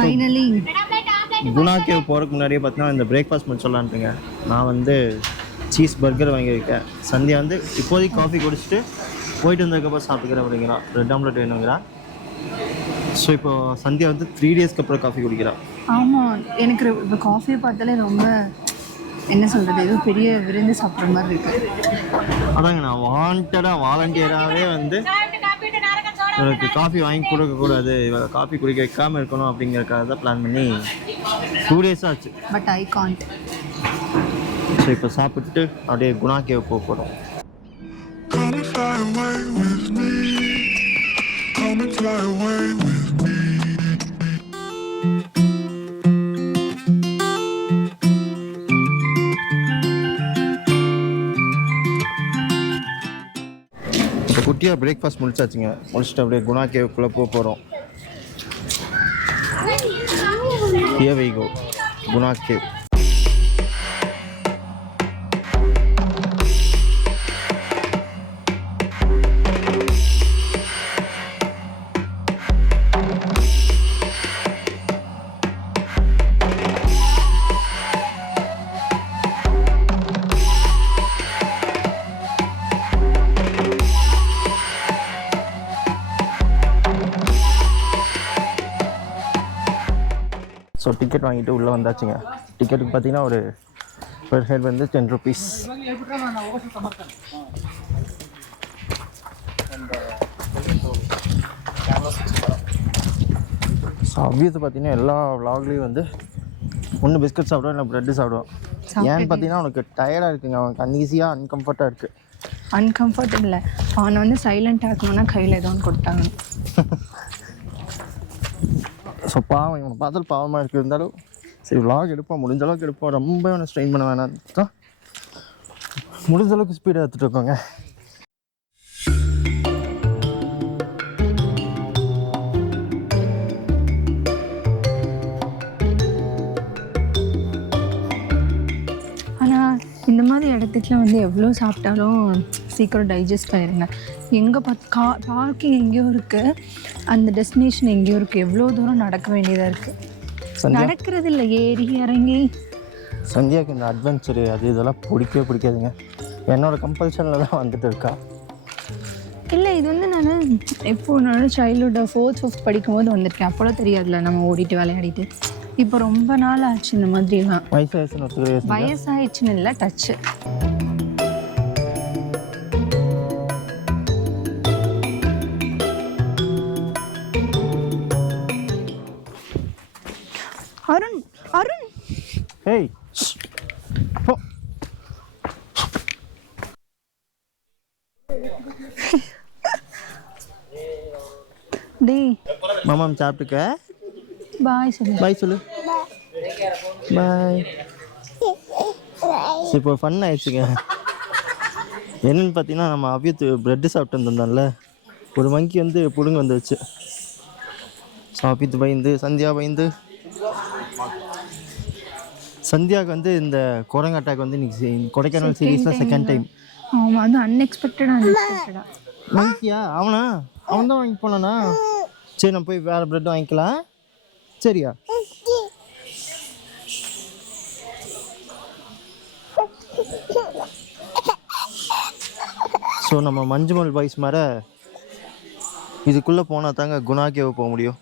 Finally Guna cave போகிறதுக்கு முன்னாடியே பார்த்தீங்கன்னா இந்த பிரேக்ஃபாஸ்ட் முடிச்சிடலான்ட்டுங்க. நான் வந்து சீஸ் பர்கர் வாங்கியிருக்கேன். சந்தியா வந்து இப்போதைக்கு காஃபி குடிச்சிட்டு போயிட்டு வந்ததுக்கப்புறம் சாப்பிட்டுக்கிறேன் அப்படிங்கிறா. Red omelette வேணுங்கிறா. ஸோ இப்போ சந்தியா வந்து 3 டேஸ்க்கு அப்புறம் காஃபி குடிக்கிறா. ஆமாம், எனக்கு இப்போ காஃபியை பார்த்தாலே ரொம்ப என்ன சொல்கிறது, ஏதோ பெரிய விருந்து சாப்பிட்ற மாதிரி இருக்கு. அதாங்க நான் வாலண்டியராகவே வந்து இவருக்கு காஃபி வாங்கி கொடுக்கக்கூடாது, இவ காஃபி குடிக்க வைக்காமல் இருக்கணும் அப்படிங்கிறக்காக தான் பிளான் பண்ணி 2 டேஸ் ஆச்சு. But I can't. ஸோ இப்போ சாப்பிட்டு அப்படியே குணா கேவ் போக போகிறோம். இப்போ குட்டியாக பிரேக்ஃபாஸ்ட் முடிச்சாச்சுங்க. முடிச்சுட்டு அப்படியே குணா கேவுக்குள்ளே போக போகிறோம். Here we go, Guna cave. So ticket வாங்கிட்டு உள்ளே வந்தாச்சுங்க. டிக்கெட்டுக்கு பார்த்தீங்கன்னா ஒரு பெர் ஹெட் வந்து 10 rupees. ஸோ அவ்வியத்தை பார்த்தீங்கன்னா எல்லா விளாக்லேயும் வந்து ஒன்று பிஸ்கட் சாப்பிடுவோம், இல்லை ப்ரெட்டு சாப்பிடுவோம். ஏன்னு பார்த்தீங்கன்னா அவனுக்கு டயர்டாக இருக்குங்க. அவனுக்கு அன்ஈஸியாக அன்கம்ஃபர்ட்டாக இருக்குது. அன்கம்ஃபர்டபுள் அவனை வந்து சைலண்ட் ஆக்கணும்னா கையில் ஏதோ ஒன்று கொடுத்தாங்க. ஸோ பாவம், இவனை பார்த்தாலும் பாவமாக இருக்குது. இருந்தாலும் சரி விளாக் எடுப்போம், முடிஞ்ச அளவுக்கு எடுப்போம். ரொம்ப இவனை ஸ்ட்ரெயின் பண்ண வேணாம் தான் முடிஞ்ச அளவுக்கு ஸ்பீடாக எடுத்துகிட்டு இருக்கோங்க. ஆனால் இந்த மாதிரி இடத்துக்குலாம் வந்து எவ்வளோ சாப்பிட்டாலும் சீக்கிரம் டைஜஸ்ட் ஆயிருங்க. எங்கே பார்க்கிங் எங்கேயோ இருக்குது, அந்த டெஸ்டினேஷன் எங்கேயோ இருக்குது. எவ்வளோ தூரம் நடக்க வேண்டியதாக இருக்குது. நடக்கிறது இல்லை, ஏறி இறங்கி. சந்தியாவுக்கு இந்த அட்வென்ச்சரு அது இதெல்லாம் பிடிக்காதுங்க. என்னோட கம்பல்ஷனில் தான் வந்துட்டு இருக்கா. இல்லை, இது வந்து நான் எப்போ நான் சைல்டுஹுட் 4th 5th படிக்கும்போது வந்திருக்கேன். அப்போலாம் தெரியாதுல்ல, நம்ம ஓடிட்டு விளையாடிட்டு. இப்போ ரொம்ப நாள் ஆச்சு இந்த மாதிரிலாம். வயசாயிடுச்சுன்னு இல்லை, டச்சு. அருண் அருண் ஏய் போ. டேய் மாமாம் சாப்பிட்டுக்க. பாய் சொல்லு. பாய் சொல்லு. பாய். இப்போ ஃபன் ஆயிடுச்சுங்க. என்னென்னு பார்த்தீங்கன்னா நம்ம அவ்வியத்து ப்ரெட்டு சாப்பிட்டு வந்திருந்தோம்ல, ஒரு மங்கி வந்து புடுங்க வந்துச்சு. ஸோ அவ்வியத்து பயந்து, சந்தியா பயந்து. சந்தியாவுக்கு வந்து இந்த குரங்கு அட்டாக் வந்து இன்னைக்கு கொடைக்கானல் சீரீஸில் 2nd டைம். ஆமாம், அது அன்எக்ஸ்பெக்டடாக. மங்கியா அவனா? அவன் தான் வாங்கி போனானா? சரி நம்ம போய் வேறு ப்ரெட் வாங்கிக்கலாம். சரியா? ஸோ நம்ம மஞ்சுமல் பாய்ஸ் மாதிரி இதுக்குள்ளே போனால் தாங்க குணா கேவ் போக முடியும்.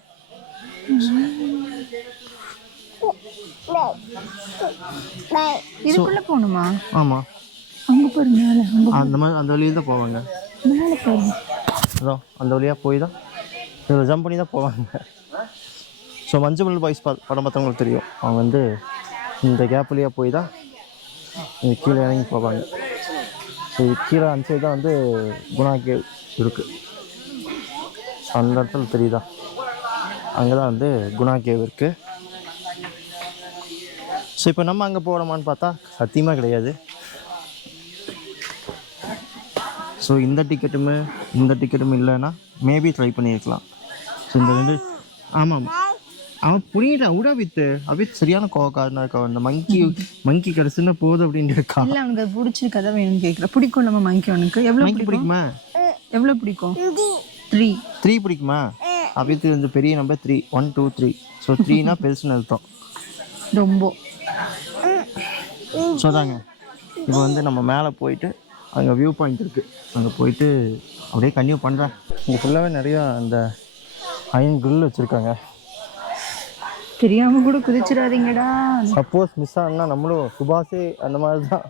இதுக்குள்ளே போகணுமா? ஆமாம், அங்கே போகிற மேலே அந்த மாதிரி அந்த வழியில் தான் போவாங்க. மேலே போகும். அதான் அந்த வழியாக போய் தான் இதில் ஜம்ப் பண்ணி தான் போவாங்க. ஸோ மஞ்சுமல் பாய்ஸ் படம் பார்த்தவங்களுக்கு தெரியும். அவங்க வந்து இந்த கேப் வழியாக போய் தான் இங்கே கீழே இறங்கி போவாங்க. ஸோ இது கீழே அந்த சைடு தான் வந்து குணா கேவ் இருக்குது. ஸோ அந்த இடத்துல தெரியுதா, அங்கே தான் வந்து குணா கேவ் இருக்குது. ஸோ இப்போ நம்ம அங்கே போகிறோமான்னு பார்த்தா சத்தியமாக கிடையாது. ஸோ இந்த டிக்கெட்டும் இல்லைன்னா மேபி ட்ரை பண்ணியிருக்கலாம். ஸோ இந்த ரெண்டு ஆமாம் அவன் புரியிட்டான் விட அவித் சரியான கோவக்காரனா இருக்கா. அந்த மங்கி கிடச்சுன்னா போதும் அப்படின்னு இருக்கா. இல்லை, அவனுக்கு அது பிடிச்சிருக்கதான் வேணும்னு கேட்குறேன். பிடிக்கும் நம்ம மங்கி. அவனுக்கு எவ்வளோ பிடிக்குமா? எவ்வளோ பிடிக்கும்? 3 பிடிக்குமா? அபித்து வந்து பெரிய நம்பர் 3, 1 2 3. ஸோ 3னா பெருசுன்னு அர்த்தம். ரொம்ப ஸோ தாங்க இப்போ வந்து நம்ம மேலே போயிட்டு அங்கே வியூ பாயிண்ட் இருக்குது, அங்கே போயிட்டு அப்படியே கன்டினியூ பண்ணுறேன். இங்கே ஃபுல்லாகவே நிறையா அந்த அயன் grill வச்சுருக்காங்க. தெரியாமல் கூட குதிச்சிடாதீங்கடா. சப்போஸ் மிஸ் ஆனா நம்மளும் சுபாஷே அந்த மாதிரி தான்,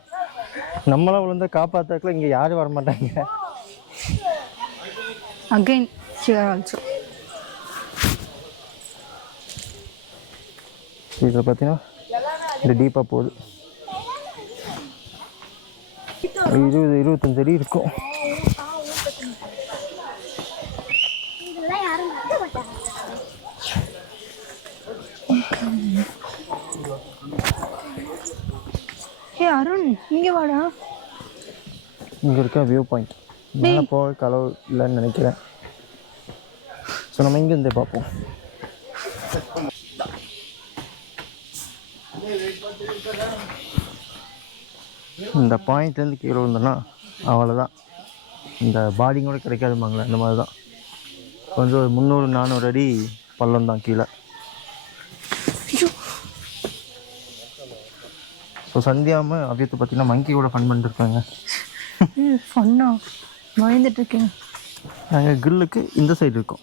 நம்மளாம் விழுந்த காப்பாற்றக்குள்ள இங்கே யாரும் வர மாட்டாங்க. Again shear also. இதில் பார்த்தீங்கன்னா இந்த டீப்பாக போகுது. 20-25 அடி இருக்கும். ஏ அருண், இங்கே வாடா. இங்கே இருக்க வியூ பாயிண்ட் மேலே போக கலவு இல்லைன்னு நினைக்கிறேன். ஸோ நம்ம இங்கேருந்தே பார்ப்போம். இந்த பாயிண்ட்லேருந்து கீழே விழுந்தோன்னா அவ்வளோதான், இந்த பாடி கூட கிடைக்காதுமாங்களே அந்த மாதிரி தான். கொஞ்சம் ஒரு 300-400 அடி பள்ளம் தான் கீழே. ஸோ சந்தியாமல் அவியத்தை பார்த்தீங்கன்னா மங்கி கூட ஃபன் பண்ணிட்டுருக்காங்க. ஃபன்னா பயந்துட்டு இருக்கேன். நாங்கள் கில்லுக்கு இந்த சைடு இருக்கோம்,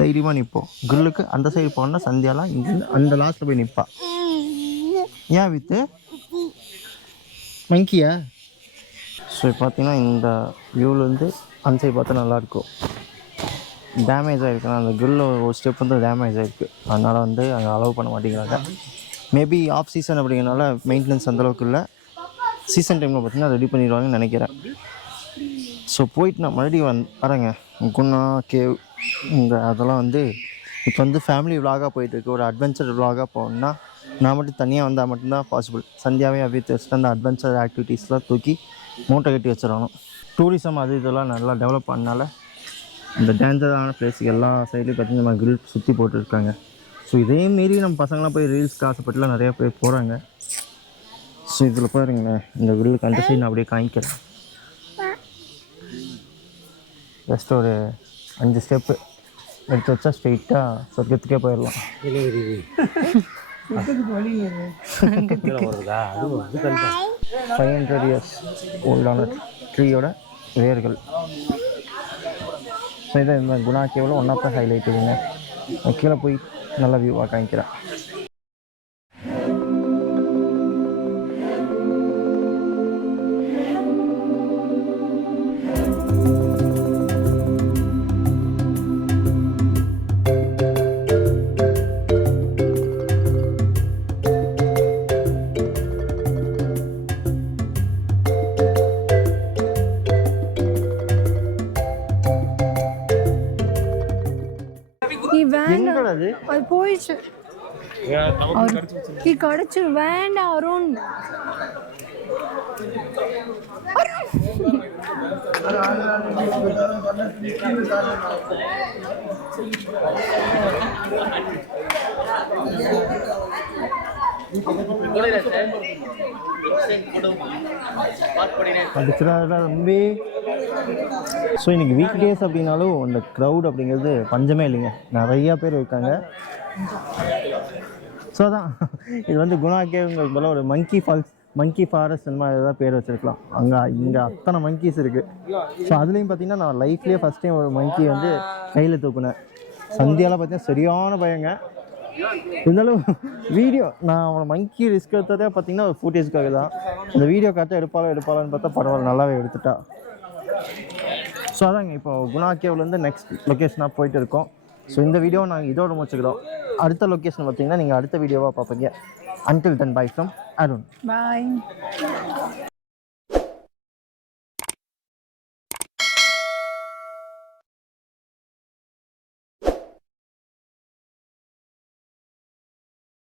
தைரியமாக நிற்போம். கில்லுக்கு அந்த சைடு போனால் சந்தியாலாம் இங்கேருந்து அந்த லாஸ்ட்டில் போய் நிற்பா. ஏன் வித்து மங்கியா? ஸோ பார்த்தீங்கன்னா இந்த வியூவிலேருந்து அந்த சைடு பார்த்தா நல்லாயிருக்கும். டேமேஜ் ஆகிருக்குன்னா அந்த கிரில் ஒரு ஸ்டெப் வந்து டேமேஜ் ஆகிருக்கு, அதனால் வந்து அங்கே அலோவ் பண்ண மாட்டேங்கிறாங்க. மேபி ஆஃப் சீசன் அப்படிங்கிறனால மெயின்டெனன்ஸ் அந்தளவுக்கு இல்லை. சீசன் டைமில் பார்த்திங்கன்னா ரெடி பண்ணிடுவாங்கன்னு நினைக்கிறேன். ஸோ போயிட்டு நான் மறுபடியும் வரேங்க. குணா கேவ் இந்த அதெல்லாம் வந்து இப்போ வந்து ஃபேமிலி விலாகாக போயிட்டுருக்கு. ஒரு அட்வென்ச்சர் விலாகாக போகணுன்னா நான் மட்டும் தனியாக வந்தால் மட்டும்தான் பாசிபிள். சந்தியாவே அவித்து வச்சுட்டு அந்த அட்வென்ச்சர் ஆக்டிவிட்டீஸ்லாம் தூக்கி மூட்டை கட்டி வச்சிடணும். டூரிசம் அது இதெல்லாம் நல்லா டெவலப் பண்ணனால இந்த டேஞ்சரான பிளேஸுக்கு எல்லா சைட்லேயும் பார்த்திங்கன்னா நம்ம கிரில் சுற்றி போட்டுருக்காங்க. ஸோ இதே மாரி நம்ம பசங்களாம் போய் ரீல்ஸ் காசுப்பட்டுலாம் நிறையா பேர் போகிறாங்க. ஸோ இதில் பாருங்களேன், இந்த கிரிலுக்கு அந்த சைடு நான் அப்படியே காமிக்கிறேன். ஜஸ்ட் ஒரு 5 ஸ்டெப்பு எடுத்து வச்சா ஸ்ட்ரெயிட்டாக சொர்க்கத்துக்கே போயிடலாம். 500 இயர்ஸ் ஓல்டான ட்ரீயோட வேர்கள். ஸோ இதை இந்த குணா கேவில் ஒன் ஆஃப் த ஹைலைட் இதுங்க. கீழே போய் நல்ல வியூவாக காமிக்கிறேன். அது போயிடுச்சு, கடிச்சு. வேண்டாம் அருண். தம்பி. ஸோ இன்றைக்கி வீக் டேஸ் அப்படின்னாலும் அந்த க்ரௌட் அப்படிங்கிறது பஞ்சமே இல்லைங்க, நிறையா பேர் இருக்காங்க. ஸோ அதான் இது வந்து குணா கேவுங்கிறது போல் ஒரு மங்கி ஃபாரஸ்ட் அந்த மாதிரி ஏதாவது பேர் வச்சுருக்கலாம். இங்கே அத்தனை மங்கீஸ் இருக்குது. ஸோ அதுலேயும் பார்த்தீங்கன்னா நான் லைஃப்லேயே ஃபஸ்ட் டைம் ஒரு மங்கி வந்து கையில் தூக்குனேன். சந்தியாலாம் பார்த்தீங்கன்னா சரியான பயங்க. இருந்தாலும் வீடியோ நான் அவனை மங்கி ரிஸ்க் எடுத்ததே பார்த்தீங்கன்னா ஒரு ஃபுட்டேஜ்க்காக தான். இந்த வீடியோ கரெக்டாக எடுப்பாளான்னு பார்த்தா பரவாயில்ல, நல்லாவே எடுத்துட்டா. ஸோ அதாங்க இப்போ குணா கேவ்லேருந்து நெக்ஸ்ட் லொக்கேஷனாக போயிட்டு இருக்கோம். ஸோ இந்த வீடியோ நாங்கள் இதோட முடிச்சுக்கிறோம். அடுத்த லொக்கேஷன் பார்த்தீங்கன்னா நீங்கள் அடுத்த வீடியோவாக பார்ப்பீங்க. Until then, bye from Arun. Bye.